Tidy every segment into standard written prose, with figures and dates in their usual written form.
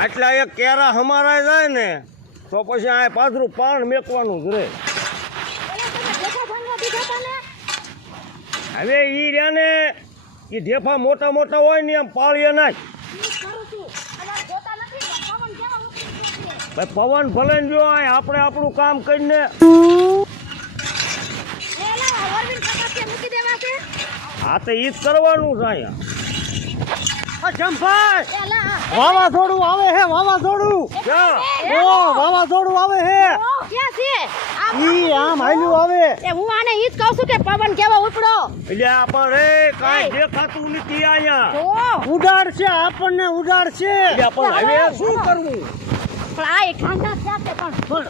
આટલા એક કેરા હમારા જાય ને તો પછી આ પાદરું પાણ મેકવાનું જ રહે. હવે ઈ રહ્યા ને એ ઢેફા મોટા મોટા હોય ને એમ પાળીએ નાખ. ભાઈ પવન ભલે ને જો આપણે આપણું કામ કરીને હા તો ઈ જ કરવાનું છે અહીંયા. જમભાઈ વાવાઝોડું આવે હે વાવાઝોડું. વાવાઝોડું આવે હે ઈ આમ હાલ્યું આવે. હું આને ઈ જ કહું છું કે પવન કેવો ઉપડો. એટલે આપણે કાંઈ દેખાતું નથી અહીંયા. ઉડાડશે આપણને ઉડાડશે. પણ હવે શું કરવું? પણ આ એક ખાંડા છે પણ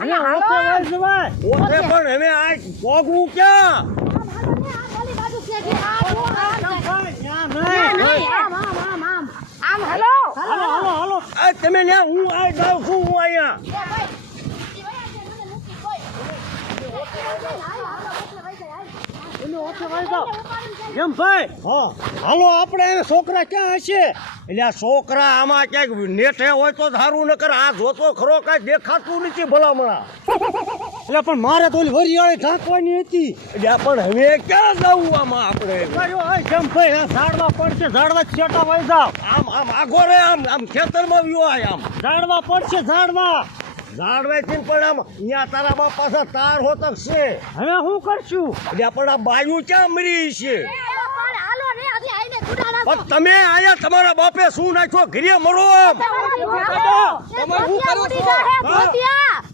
અને ઓકે ભાઈ જવાય ઓકે પણ હવે આ પોગવું ક્યાં? આમ હાલો હાલો આ તમે ને હું આ જાઉં છું હું અહીંયા. કેમ ભાઈ હાલો આપણે છોકરા ક્યાં હશે? એટલે આ છોકરા આમાં ક્યાંક નેઠે હોય તો સારું ન કરે. આ જોતો ખરો કાંઈ દેખાતું નથી ભલામણા. એટલે પણ મારે તો ઓલી વરિયાળી ઢાંકવાની હતી. એટલે પણ હવે ક્યાં જવું આમાં આપણે? કેમ ભાઈ આ ઝાડવા પડશે ઝાડવા છેટા વહી જાવ. આમ આમ આગો રે આમ ખેતરમાં વ્યો આમ ઝાડવા પડશે ઝાડવા ઝાડવાથી પણ આમ અહીંયા તારા બાપ પાસે તાર હોતો છે. હવે શું કરશું? એટલે પણ આ બાયું ક્યાં મરી છે? પણ તમે આયા તમારા બાપે શું નાખ્યો ઘરે મરો?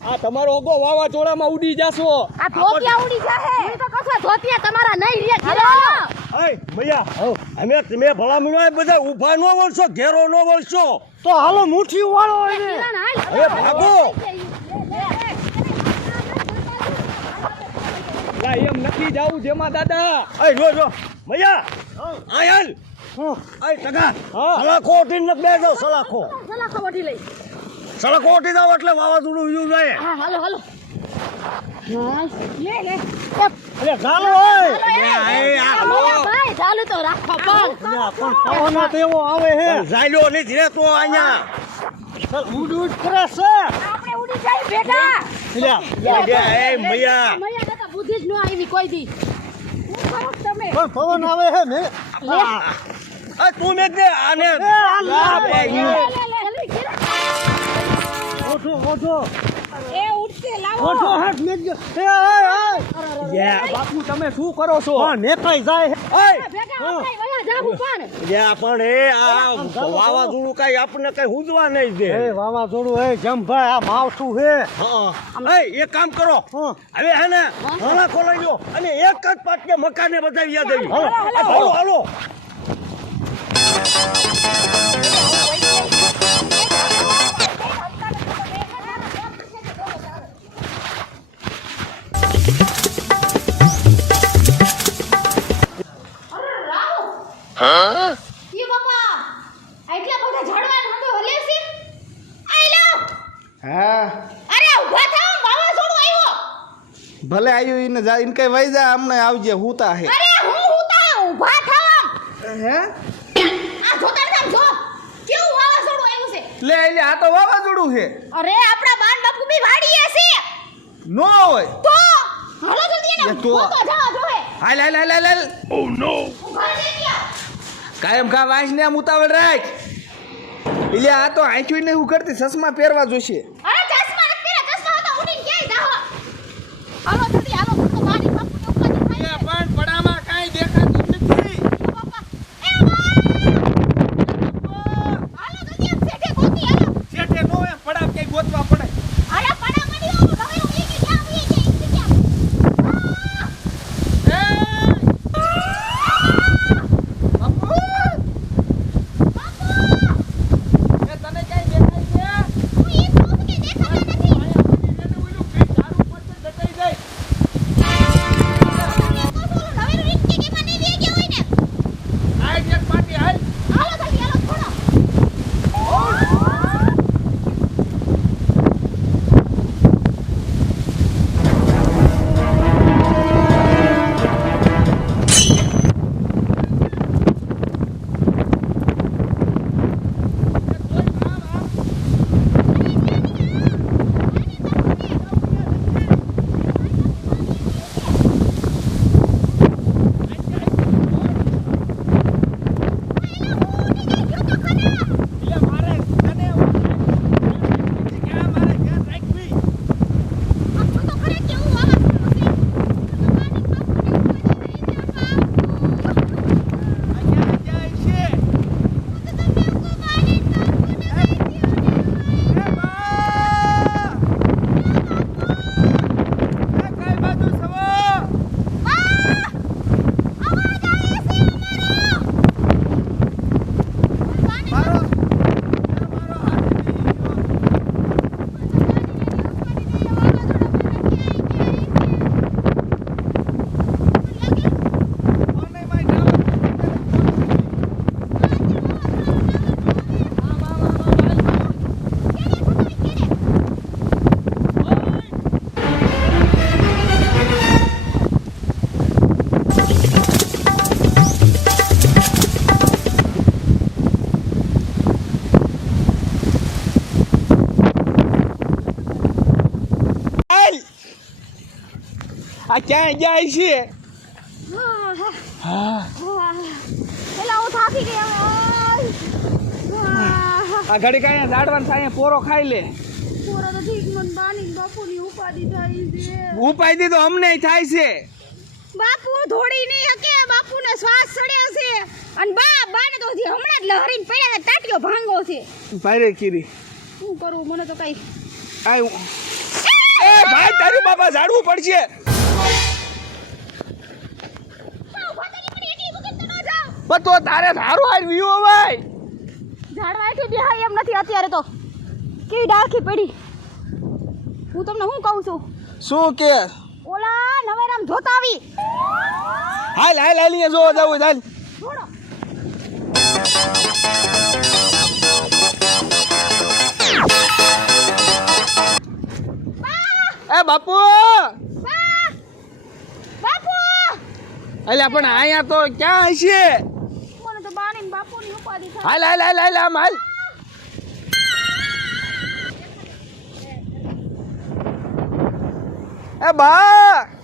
આ તમારો ઓગો વાવાઝોડામાં ઉડી જાશો. આ ધોતિયા ઉડી જાહે. હું તો કસો ધોતિયા તમારા નહીં રે ઘરે. એય મૈયા અમે તમે ભલામણો બધા ઊભા નો વળશો ઘેરો નો વળશો તો હાલો મુઠ્ઠી વાળો એને. હવે ભાગો. એમ નથી જાવું જેમાં દાદા. એય જો મૈયા આયલ એય ટકા સલાખો ઓઠીને બેસો. સલાખો વટી લઈ. સલાખો ઓઠી જાવ એટલે વાવાઝોડું વ્યુ જાય. હા હાલો લે એટલે ચાલો ભાઈ ચાલુ તો રાખો પણ પવન તો એવો આવે હે જાયલો નથી રહેતો અહીંયા. ઉડ કરે છે. આપણે ઉડી જાય બેટા. એટલે એ મૈયા મૈયા દાદા બુદ્ધિ જ ન આવી કોઈ દી. શું કરો તમે? પણ પવન આવે હે ને આ તું મેં દે આને ઓઠો એ ઉડશે લાવો. ઓઠો હાથ મેં દે. બાપુ તમે શું કરો છો? નેકાઈ જાય. ભેગા આપણે વયા જાવું પણ. પણ એ આ વાવાઝોડું કઈ આપણને કઈ હુજવા નહીં દે. વાવાઝોડું હે જમભાઈ આ માવઠું હે. એક કામ કરો હવે હે ને નાના ખોલાઈ દો અને એક જ પાટકે મકાને બધા યાદ આવી. હાલો હાલો ઈ બાપા આટલા બધા ઝાડવા નતો હલે છે. આઈ લો. હા અરે ઊભા થાઓ વાવાઝોડું આવ્યો. ભલે આવ્યું એને જા ઇન કઈ વઈ જા અમને આવજે હુતા હે. અરે હું તા ઊભા થાઓ. હે આ જોતા નામ જો કેવું વાવાઝોડું આવ્યું છે. લે આ તો વાવાઝોડું છે. અરે આપણા બાન બાપુ બી વાડીએ છે. નો હોય તો હાલો જલ્દી એને તો તો જવા જોહે. હાલ ઓ નો ઊભા થઈ ગયા. કાયમ કા વાંચ ને આમ ઉતાવળ રાખ. એટલે આ તો આંખી ને હું કરતી ચશ્મા પહેરવા જોશે. અરે ચશ્મા નથી પહેર્યા. ચશ્મા તો ઉડીને ક્યાંય જાહો. હાલો જલ્દી હાલો તો મારી બાપુને ઉપાધી થાય. પણ પડામાં કાઈ દેખાતું નથી. બાપા એ હાલો જલ્દી આમ સેઠે ગોતી હાલો. છેટે નો એમ પડા કઈ ગોતવા પડે. અરે પડા મળી આવો હવે ઉડી ગઈ ક્યાં ઉડી ગઈ ઇસકે ક્યાં. તને કઈ દેખાય છે? હું ઈ કહું કે ક્યાંય જાય છે હા પેલા હું થાકી ગઈ હવે આ ઘડી કાંઈ દાડવાન થાય પોરો ખાઈ લે પૂરો તો ઠીક મન બાની બાપુની ઉપાધિ થાય છે ઉપાય દી તો અમને થાય છે બાપુ ધોડી નહીં હકે બાપુને શ્વાસ ચડે છે અને બાને તો હજી હમણાં જ લહરીને પડ્યા છે તાટીઓ ભાંગો છે ભાઈ કીરી શું કરું મને તો કઈ આય એ ભાઈ તારી બાબા ઝાડવું પડશે પણ તો તારે સારું આવ્યું ભાઈ ઝાડવાથી બેહાય એમ નથી અત્યારે તો કેવી ડાળખી પડી હું તમને શું કહું છું શું કે ઓલા નવેરામ જોતા આવી હાલ હાલ હાલ અહીંયા જોવા જવું હાલ છોડો એ બાપુ બાપુ અલ્યા પણ અહીંયા તો ક્યાં હશે મને તો બાની બાપુની ઉપાધિ થાય હાલ હાલ હાલ હાલ આમ હાલ એ બા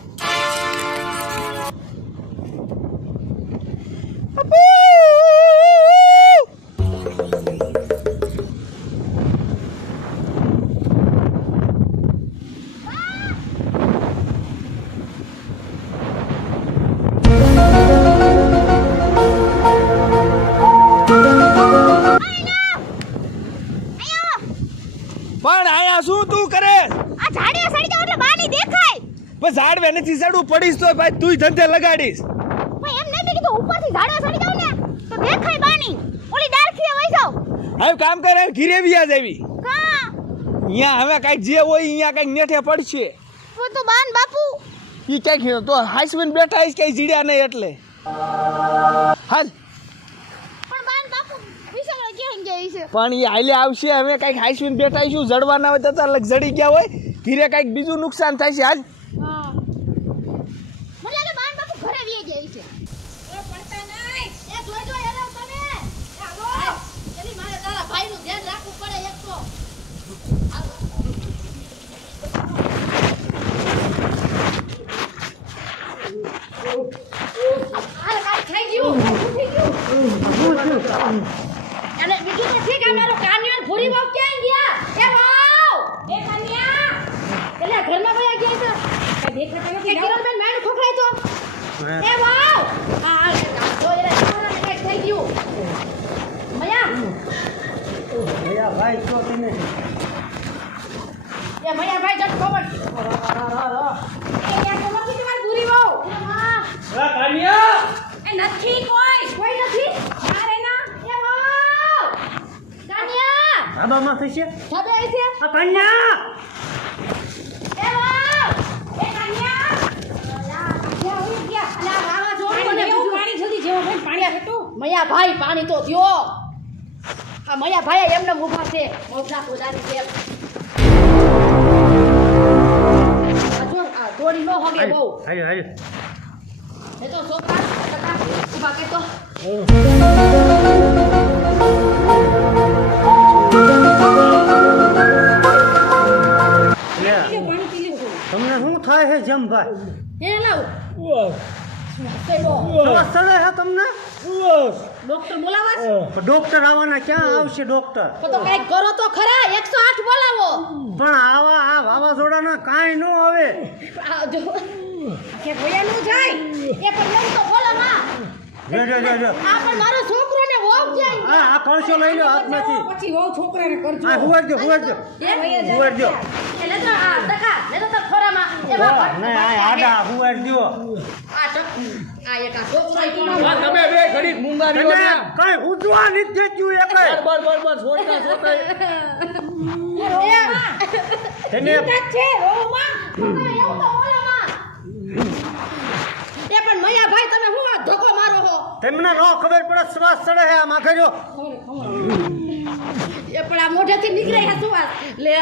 પણ આયા શું તું કરે આ ઝાડીએ સડી જાવ એટલે બાની દેખાય બસ ઝાડવે નથી ચડવું પડીશ તો ભાઈ તું ધંધે લગાડીશ ભાઈ એમ નથી કીધું ઉપરથી ઝાડીએ સડી જાવ ને તો દેખાય બાની ઓલી ડાળખીએ વઈ જાવ હવે કામ કર હવે ઘીરે વ્યા જાવી કા અહીંયા હવે કાંઈક જે હોય અહીંયા કાંઈક નેઠે પડશે તો બાન બાપુ ઈ ક્યાંક તો હાઈસવીન બેઠા છે કઈ જીડ્યા નહીં એટલે હાલ પણ બાન બાપુ વિશાળ ક્યાં ગયા છે પણ એ હાલે આવશે હવે કાંઈક હાઈસવીન બેઠા છું જડવાના હોય તો લગ જડી ગયા હોય ઘીરે કાંઈક બીજું નુકસાન થાય છે હાલ હા મને લાગે બાન બાપુ ઘરે વી ગયા છે એ પડતા નહીં એ જોજો એનો તમે આવો એની મારે તારા ભાઈનું ધ્યાન રાખવું પડે એક તો થઈ ગયું અને બીજું તો ઠીક આ મારો કાન્યો ને ભૂરી વાવ ક્યાં ગયા એ વાવ એ કાન્યા એટલે ઘરમાં ભયા ગયા છે કઈ દેખાતા નથી કિરણબેન મારું ખોખરાય તો એ વાવ આ જો એલા છોકરાને કઈ થઈ ગયું મયા ભાઈ તો તમે એ મયા ભાઈ જટ ખબર એ ક્યાં તો નથી તમારી ભૂરી વાવ કાનિયા એ નથી કોઈ નથી મારે ના એ વાવ કાન્યા ધાબામાં થશે ધાબે આવી છે આ કાનિયા એ વાવ એ કાન્યા અલા ક્યાં હોઈ ગયા અલા રાવા જોડ મને પાણી જલ્દી જેવો ભાઈ પાણી ફેટું મયા ભાઈ પાણી તો દ્યો આ મયા ભાઈ એમને ઊભા છે મોઢા કોદાની છે આ જો આ દોડી નો હોગે બહુ હાલો હાલો એ તો છોકરા બધા ઊભા કે તો તમને શું થાય છે જમભાઈ એ લાવ સડે છે તમને ડોક્ટર બોલાવા ડોક્ટર આવવાના ક્યાં આવશે ડોક્ટર તો કઈક કરો તો ખરા 108 બોલાવો પણ આવા આ વાવાઝોડાના કાંઈ ન આવે આ જો કે ભયા નું જાય એ પણ એમ તો બોલો માં જો આ પણ મારો છોકરો ને વોક જાય આ કળશો લઈ લો હાથમાંથી પછી વહુ છોકરાને કરજો આ હુવાડજો હુવાડજો એ લે તો આ ટકા લે તો ખોરામાં એ બાપા નહીં આ આડા હુવાડજો આ એક આ છોકરો તમે બે ઘડી મુંગારીઓ ને કઈ ઉજવા નથી દેતું એ કઈ બસ છોડતા તેને છે ઓ માં એવું તો બોલો માં એ પણ મયા ભાઈ તમે હું આ ધોકો મારો હો તેમને ન ખબર પડે શ્વાસ ચડે છે આ માથે જો એ પણ આ મોઢેથી નીકળે છે સુવાસ લે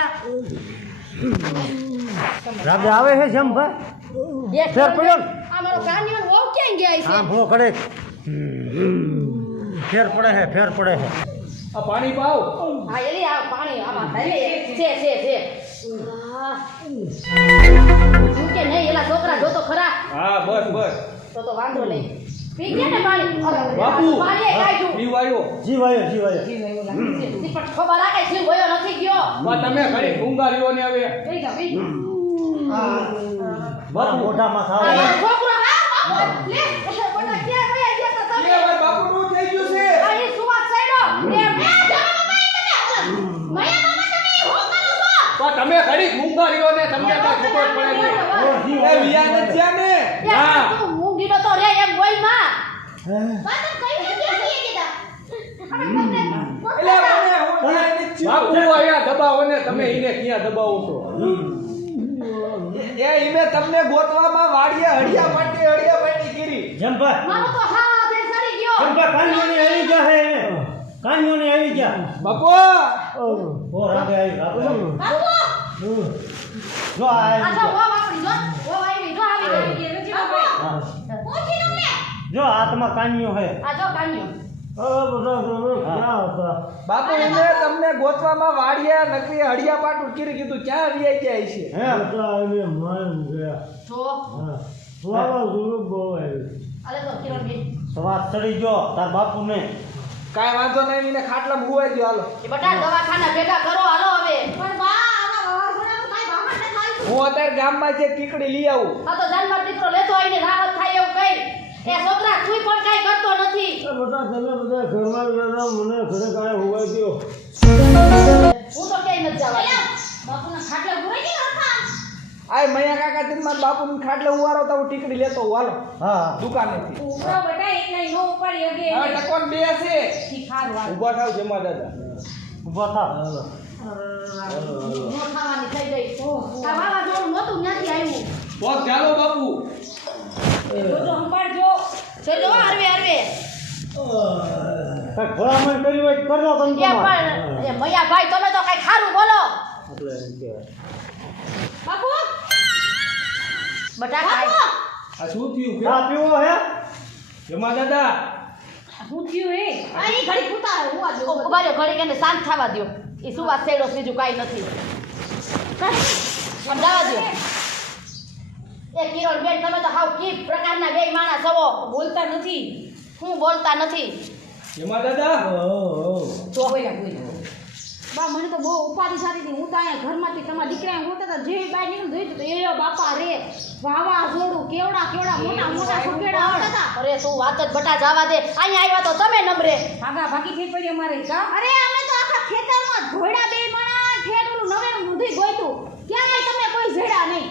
રાબે આવે છે જમભાઈ એક ફેર પડ્યો ને? આ મારો કાનિયો વહુ ક્યાં ગયા છે હા ભો કરે ફેર પડે છે આ પાણી પાવ હા એલી આ પાણી આમાં ધારે છે શું કે નહીં એલા છોકરા જો તો ખરા હા બસ બસ તો વાંધો નહીં પી ગયા ને પાણી બાપુ પાણી કાઢ્યું પીવાયો જીવાયો જીવાયો પણ ખબર આ કઈ જીવ વયો નથી ગયો તમે ઘડી ઊંઘારીઓ ને હવે બેસી જાઓ બેસી બાપુ મોઢામાં થાવ છોકરો હા લે બટા ક્યાં વયા ગયા તો તમે એ ભાઈ બાપુ નું થઈ ગયું છે આ એ સુવાસ સડ્યો એ મે જવા મય તમે હું કરો છો તો તમે ઘડી ઊંઘારીઓ ને તમને કઈ ખબર પડે નહીં એ વિયાને જ્યાં ને હા તું મૂંગીનો તો રે એમ બોલ માં બાપુ આયા દબાવો ને તમે ઈને ક્યાં દબાવો છો એ ઈને તમને ગોતવામાં વાડીએ હડિયા પાટી કરી જંપા મારો તો હા તે સડી ગયો જંપા કાન્યોને આવી ગયા હે એને કાન્યોને આવી ગયા બાપુ ઓ રાગે આવી રાગે બાપુ જો આ આ આવી જો ગયા. વો વાપરી જો વો આવી જો આવી ગઈ રજી બાપુ હા. પૂછી તમને જો હાથમાં કાન્યો હે આ જો કાન્યો બાપુ ઈને તમને ગોતવામાં વાડીએ નકરી હડિયા પાટું કરી કીધું ક્યાં વિયાઈ જાય છે અલે તો કિરણ બેન સવાર ચડી ગયો તાર બાપુને કાંઈ વાંધો નહીં એને ખાટલામાં હુવાઈ દો હાલો એ બટા દવાખાના ભેગા કરો હાલો હવે પણ બા આના વાળાનો કાઈ ભામણ ન થાય હું અત્યારે ગામમાં જે ટીકડી લઈ આવું આ તો જાનવર દીકરો લેતો આવીને રાહત થાય એવું કઈ એ છોકરા તુંય પણ કાઈ કરતો નથી હું તો ક્યાંય નથી જવા બાપુના ખાટલે ભૂરાઈ ગઈ રખામ આય મૈયા કાકા તીનમાં બાપુને ખાટલે ઉવારો તો હું ટીકડી લેતો હું હાલો હા દુકાનેથી ઉભરો બટા એક નહીં નો ઉપાડી અગે હવે ટકોન બે છે ઠીક હારું હારું ઊભા થાવ જમા દાદા ઊભા થાવ નો ખાવાની થઈ ગઈ આ વાવાઝોડું નહોતું ત્યાંથી આવ્યું બસ ચાલો બાપુ જોજો સંભાળજો જોજો હરવે હરવે કાંઈક ભલામણ કરી હોય તો કરજો તમે એ તમારે. પણ એ મૈયા ભાઈ તમે તો કઈ ખારું બોલો એટલે એમ કહેવાય. બાપુ બટા કાઈ આ શું થયું ચા પીવો હે જમા દાદા હું થયું એ આ ઈ ઘડી કૂતા હું આ જો ઉભા રહ્યો ઘડી કેને શાંત થવા દ્યો ઈ સુવાસ સેડો બીજું કાઈ નથી સમજાવા દ્યો એ કિરણ બેન તમે તો હાવ કી પ્રકારના બેય માણસ છો બોલતા નથી હું બોલતા નથી જમા દાદા તો બોલ્યા બા મને તો બહુ ઉપાધિ થતી હતી હું તો અહીંયા ઘરમાંથી તમારા દીકરાને ગોતતા હતા જે બહાર નીકળું જોયું તો એ બાપા રે વાવા જોડું કેવડા કેવડા મોટા મોટા સુકેડા આવતા હતા અરે તું વાત જ બટા જવા દે અહીંયા આવ્યા તો તમે નંબરે ભાગા ભાગી થઈ પડી અમારે કા અરે અમે તો આખા ખેતરમાં ઘોડા બે મણા ઠેડું નવેનું મુંધી ગોઈતું ક્યાંય તમે કોઈ ઝેડા નહીં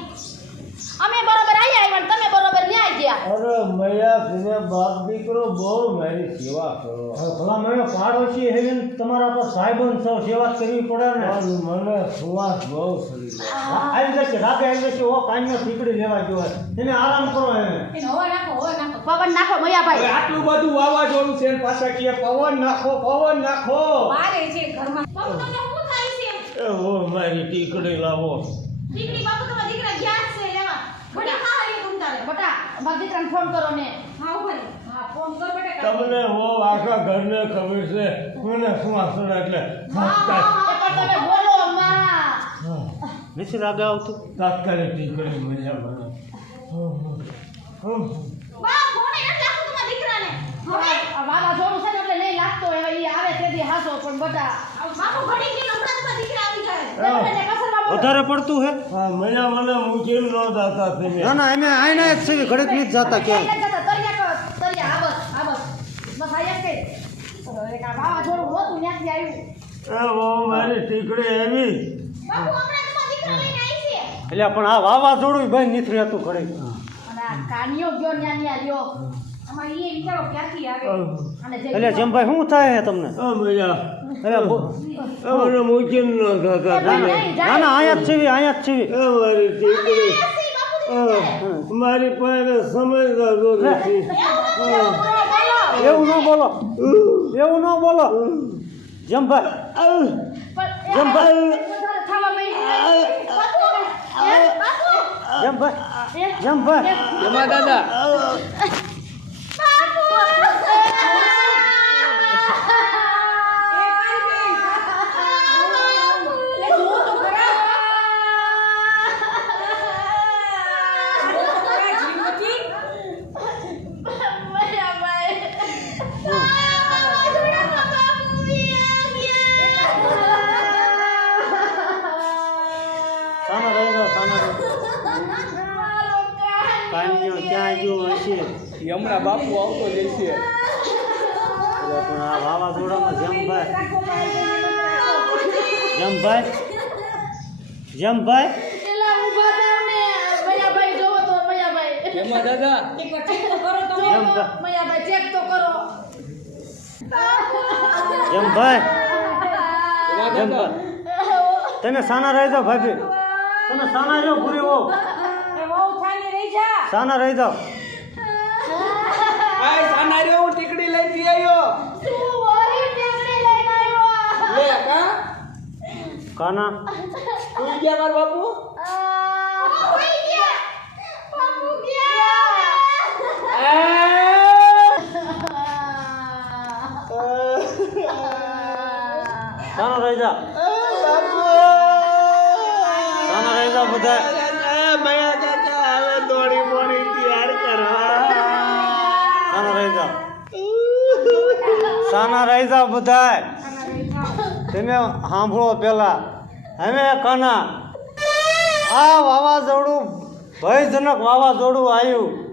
અમે બરોબર આવ્યા તમે બરોબર ન્યાય ગયા અરે મૈયા તમે બાપ દીકરો બહુ મારી સેવા કરો ભલા મને પાડોશી હે ને તમારા પર સાહેબન સૌ સેવા કરવી પડે ને મને સુવાસ બહુ સડી આવી જશે રાતે આવી જશે ઓ કાન્યો ઠીકડી લેવા ગયો હોય તેને આરામ કરો એને પવન નાખો મૈયાભાઈ હવે આટલું બધું વાવાઝોડું છે ને પાછા કે પવન નાખો મારે છે ઘરમાં બાપુ તમને શું થાય છે એ ઓ મારી ઠીકડી લાવો દીકરી બાપુ તમારા દીકરા ગયા છે લેવા બટા હા રે તું તારે બટા મારા દીકરાને ફોન કરો ને હા ઉભા રે હા ફોન કર બટા તમને ઓ આખા ઘરને ખબર છે મને સુવાસ ચડે એટલે એ પણ તમે બોલો માં નથી લાગે આવતું તાત્કાલિક ઠીકડી મૈયા મને બા ફોન એ નાખો તમારા દીકરાને હવે આ વાવાઝોડું છે ને એટલે નહીં લાગતો હવે ઈ આવે તેથી હાસો પણ બટા બાપુ ઘડી કે હમણાં તમારા દીકરા આવી જાય એટલે કસરમાં બોલો વધારે પડતું હે હા મૈયા મને મુકેલ ન દાતા તમે ના ના અમે આઈને જ છે ઘડીક નથી જાતા કે તરિયા આ બસ બસ આ એક કઈ આ વાવાઝોડું નહોતું ત્યાંથી આવ્યું એ ઓ મારી ઠીકડી આવી બાપુ હમણાં તમારા દીકરા લઈને આવી છે એટલે પણ આ વાવાઝોડું બંધ નીકળી હતું ઘડીક અને આ કાનિયો ગયો ન્યા લ્યો આમાં ઈ વિચારો ક્યાંથી આવે અને જે એટલે જેમભાઈ શું થાય છે તમને મને મુકેલ ન દાતા ના ના અહીંયા જ છે મારી ઠીકડી મારી પાસે સમજદારો નથી એવું ન બોલો એવું ન બોલો જમભાઈ જમભાઈ જમા દાદા ઈ હમણાં બાપુ આવતો જ છે પણ આ વાવાઝોડામાં જેમભાઈ એલા ઊભા થાવ ને મયાભાઈ જોવો તો મયાભાઈ એમાં દાદા એકવાર ચેક તો કરો તો મયાભાઈ ચેક તો કરો જેમભાઈ દાદા તમે સાના રહી જાઓ ભાભી તમે સાના રહો પૂરી હો એ વહુ થાની રહી જા સાના રહી જાઓ આય સાના રે હું ટીકડી લઈ આવ્યો તું ઓરી ટેકડી લઈને આવ્યો લે કા કાના તું ગયા માર બાપુ ઓઈ ગયા બાપુ ગયા સાના રહી જા સાના રહી જાઓ બધા સાના રહી જાઓ બધાય તમે સાંભળો પેલા હવે કાના આ વાવાઝોડું ભયજનક વાવાઝોડું આવ્યું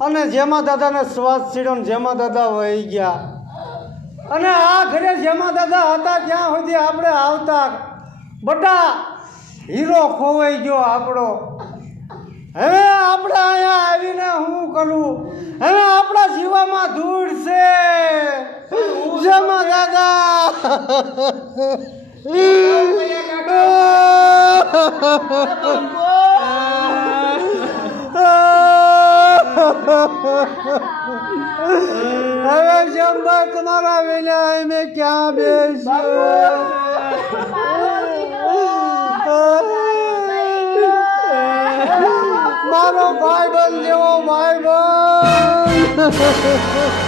અને જેમાં દાદાને શ્વાસ છીડ્યો ને જેમાં દાદા વહી ગયા અને આ ઘરે જેમાં દાદા હતા ત્યાં સુધી આપણે આવતા બટા હીરો ખોવાઈ ગયો આપણો હવે આપણે અહીંયા આવીને શું કરું હવે આપણા જીવામાં ધૂળ છે જેમાં દાદા હવે જેમભાઈ તમારા વેલા અમે ક્યાં મારો ભાઈ બંધ જેવો ભાઈ બંધ